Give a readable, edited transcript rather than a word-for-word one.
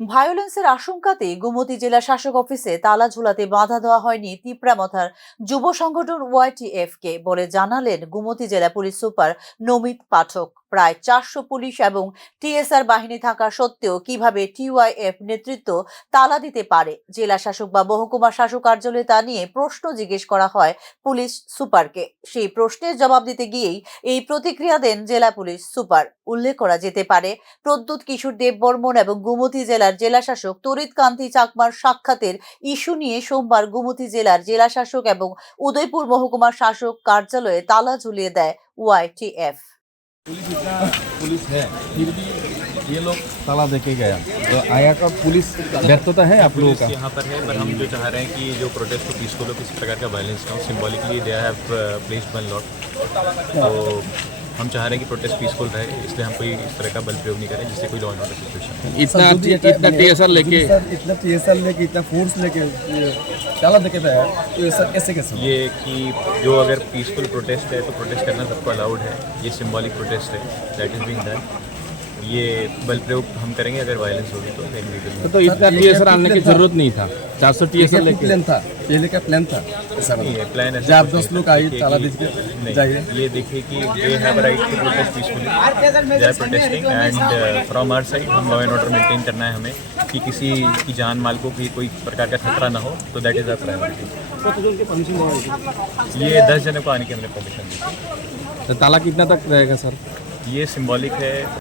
ভায়োলেন্সের আশঙ্কাতে গোমতী জেলা শাসক অফিসে তালা ঝুলাতে বাধা দেওয়া হয়নি তিপ্রামথার যুব সংগঠন ওয়াইটিএফ কে বলে জানালেন গোমতী জেলা পুলিশ সুপার নমিত পাঠক। প্রায় 400 পুলিশ এবং টিএসআর বাহিনী থাকা সত্ত্বেও কিভাবে টিওয়াইএফ নেতৃত্ব তালা দিতে পারে, জেলা শাসক বা মহকুমা শাসক কার্যালয়ে তা নিয়ে প্রশ্ন জিজ্ঞেস করা হয় পুলিশ সুপারকে। সেই প্রশ্নের জবাব দিতে গিয়েই এই প্রতিক্রিয়া দেন জেলা পুলিশ সুপার। উল্লেখ করা যেতে পারে, প্রদ্যুৎ কিশোর দেববর্মন এবং গোমতী জেলার জেলাশাসক তরিৎ কান্তি চাকমার সাক্ষাতের ইস্যু নিয়ে সোমবার গোমতী জেলার জেলাশাসক এবং উদয়পুর মহকুমা শাসক কার্যালয়ে তালা ঝুলিয়ে দেয় ওয়াইটিএফ। पुलिस है फिर भी ये लोग ताला देके गया, तो आया का पुलिस व्यर्थता है आप लोगों का यहाँ पर है। पर हम जो चाह रहे हैं कि जो प्रोटेस्ट को पीसफुल हो, किसी प्रकार का वायलेंस ना हो। Symbolically they have placed one lot, तो हम चाह रहे हैं कि प्रोटेस्ट पीसफुल रहे, इसलिए हम कोई इस तरह का बल प्रयोग नहीं करें जिससे कोई लॉ एंड ऑर्डर सिचुएशन। इतना टीएसआर लेके इतना फोर्स लेके ताला देके गया, तो ये सब कैसे ये कि जो अगर पीसफुल प्रोटेस्ट है तो प्रोटेस्ट करना सबको अलाउड है। ये सिंबॉलिक प्रोटेस्ट है, दैट इज बीइंग डन। ये बल प्रयोग हम करेंगे अगर वायलेंस होगी तो तो इतना टीएसआर आने की जरूरत नहीं था। 400 टीएसआर लेके प्लान था, पहले का प्लान था ऐसा नहीं है प्लान ऐसा जब कुछ 10 नहीं लोग था। आए देखिए ताला कि- देके नहीं, जाइए। ये देखिए कि they have right to protest peacefully, they are protesting and from our side हम लॉ एंड ऑर्डर मेंटेन करना है हमें, कि किसी की जान माल को भी कोई प्रकार का खतरा ना हो, तो दैट इज आवर प्रायोरिटी। ये 10 जनों को आने की हमने परमिशन दी। तो ताला कितना तक रहेगा सर? ये सिंबॉलिक है।